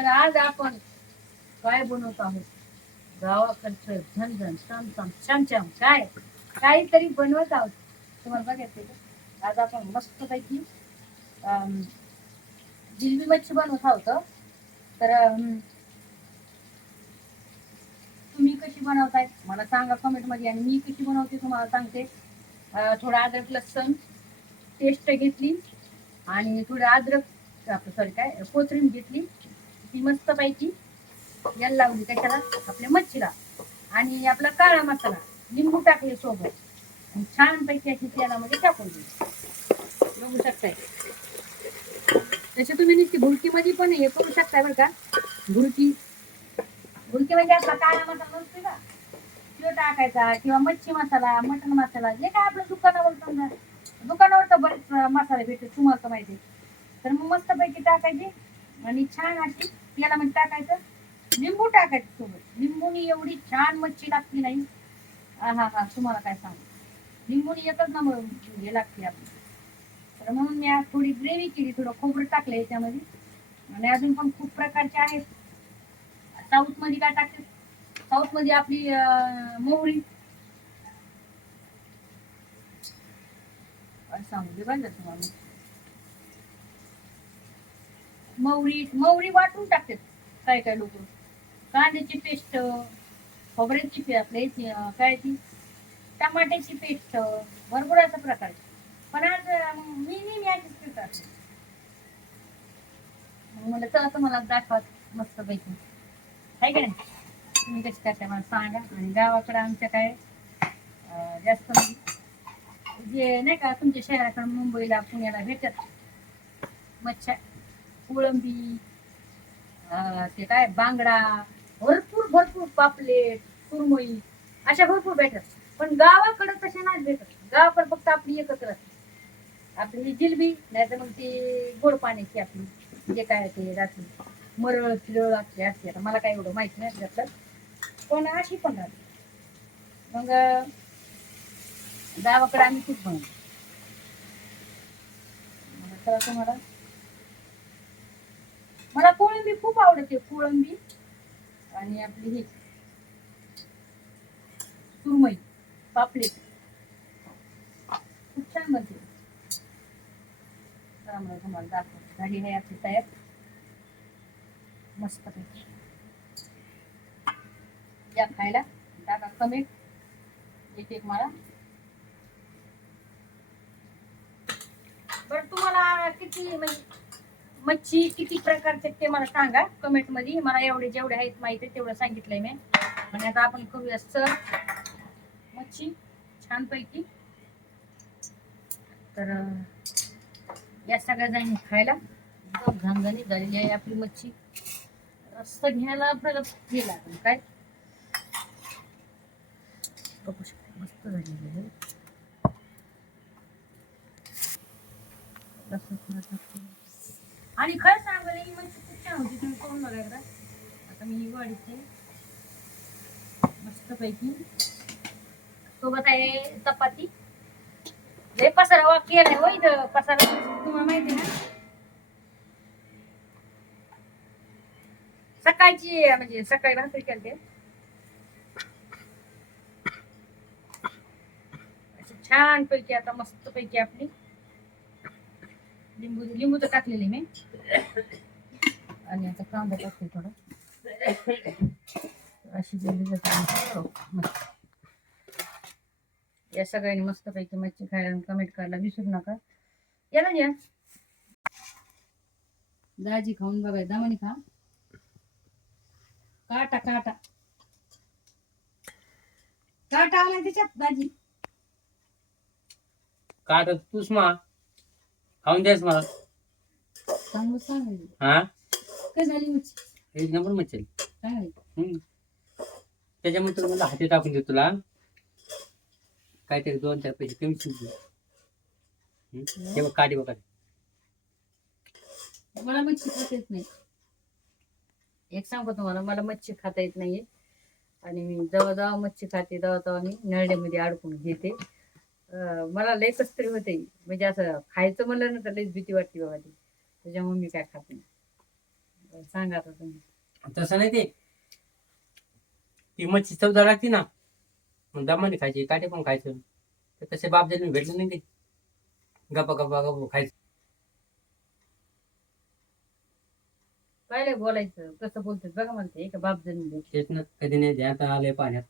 तर आज आपण काय बनवत आहोत? गावाकडचं झणझण चमचम छमछम काय? काहीतरी बनवत आहोत. तुम्हाला बघायचं का? आज आपण मस्तपैकी जिलबी मच्छी बनवत आहोत. तर तुम्ही कशी बनवताय? मला सांगा कमेंटमध्ये आणि मी कशी बनवते तुम्हाला सांगते. थोडं अद्रक लसण पेस्ट घेतली आणि थोडं अद्रक आपलं सॉरी काय? कोथरीम घेतली. ती मस्तपैकी याला लावली त्याच्याला आपल्या मच्छीला. आणि आपला काळा मसाला लिंबू टाकले सोबत. आणि छानपैकी अशी तेलामध्ये टाकून दिली. बघू शकताय. तसे तुम्ही नुसती भुलकीमध्ये पण हे करू शकताय बरं का. भुलकी भुलकी म्हणजे आपला काळा मसाला नसते का? तो टाकायचा किंवा मच्छी मसाला मटन मसाला जे काय आपलं दुकानावर समजा दुकानावर तर बरेच मसाले भेटते तुम्हाला माहिती तर मग मस्तपैकी टाकायची. आणि छान अशी म्हणजे टाकायचं लिंबू टाकायचं सोबत. लिंबूनी एवढी छान मच्छी लागती नाही. हा हा तुम्हाला काय सांगू? लिंबूनी एकच नंबर हे लागते आपली. तर म्हणून मी आज थोडी ग्रेव्ही केली थोडं खोबरं टाकलं याच्यामध्ये. आणि अजून पण खूप प्रकारचे आहेत. साऊथमध्ये काय टाकते? साऊथमध्ये आपली मोहरी. सांगू दे बघा तुम्हाला? मवरी मौरी वाटून टाकतात काय काय लोक. कांद्याची पेस्ट खोबऱ्याची पे आपले काय ती? टमाट्याची पेस्ट भरपूर असा प्रकार. पण आज मी नेहमी अशीच प्रकार म्हणलं मला असं मला दाखवा मस्त पैकी. आहे का नाही? तुम्ही कशी करता मला सांगा. आणि गावाकडे आमच्या काय जास्त म्हणजे, जे नाही का तुमच्या शहराकडे मुंबईला पुण्याला भेटत मच्छा कोळंबी ते काय बांगडा भरपूर भरपूर पापलेट सुरमई अशा भरपूर भेटत पण गावाकडे तसे नाही भेटत. गावाकडे फक्त आपली एकत्र असते. आपली जिलबी नाही तर मग ती गोड पाण्याची आपली जे काय ते राहते मरळ फिरळ असते असते. आता मला काय एवढं माहिती नाही त्यातलं. पण अशी पण राहते. मग गावाकडे आम्ही खूप बनवतो. मला? मला कोळंबी खूप आवडते कोळंबी आणि आपली ही सुरमई पापलेट. खूप छान बनते. तुम्हाला दाखव झाली आहे आपली तयार. मस्त पैकी या खायला. टाका कमेंट. एक एक मला. बरं तुम्हाला किती म्हणजे मच्छी किती प्रकारचे ते मला सांगा. कमेंटमध्ये. मला एवढे जेवढे आहेत माहिती आहे तेवढं सांगितलंय मी. आणि आता आपण करूया सर मच्छी छानपैकी. तर या सगळ्या जणी खायला घांगणी झालेली आहे आपली मच्छी. रस्ता घ्यायला आपल्याला हे लागेल. काय? बघू शकता मस्त झालेली आहे. आणि खरं सांगायला ही मच्छी खूप छान होती. तुम्ही करून बघा एकदा. आता मी ही वाढीते मस्तपैकी सोबत आहे चपाती. लय पसारा केलाय हो इथं. पसारा तुम्हाला माहिती ना? सकाळची म्हणजे सकाळी भाकरी केलते. छान पैकी आता मस्त पैकी आपली लिंबू लिंबू तर टाकलेले मी. आणि आता कांदा टाकते थोडा. अशी गेली जाते हो, मस्त. या सगळ्यांनी मस्त पैकी मच्छी खायला कमेंट करायला विसरू नका. याला या. दाजी खाऊन बघाय दामानी खा. काटा काटा. काटा आला त्याच्यात दाजी. का तूच मा. खाऊन द्यास मला. चांगलं हा? काय झाली मच्छी? एक नंबर मच्छी काय हम्म. त्याच्यामुळे तुला मला हाती टाकून देतो तुला. काहीतरी दोन चार पैसे कमी शिकले तेव्हा काढी बघा मला मच्छी खाता येत नाही. एक सांगतो तुम्हाला मला मच्छी खाता येत नाहीये. आणि मी जेव्हा जेव्हा मच्छी खाते तेव्हा तेव्हा मी नरड्यामध्ये अडकून घेते. मला लय तरी होते. म्हणजे असं खायचं म्हणलं ना तर लयच भीती वाटते बाबा ती. त्याच्यामुळे मी काय खात नाही. सांगा आता तुम्ही. तसं नाही ते. ती मच्छी चवदा लागते ना. मग दमाने खायची काटे पण खायचं. तर तसे बाप जन्मी भेटले नाही ते. गप्पा गप्पा गप्पा खायचं. पहिले बोलायचं? कसं बोलतात? बघा म्हणते का बाप जन्म तेच ना. कधी नाही ध्यान आलंय पाण्यात.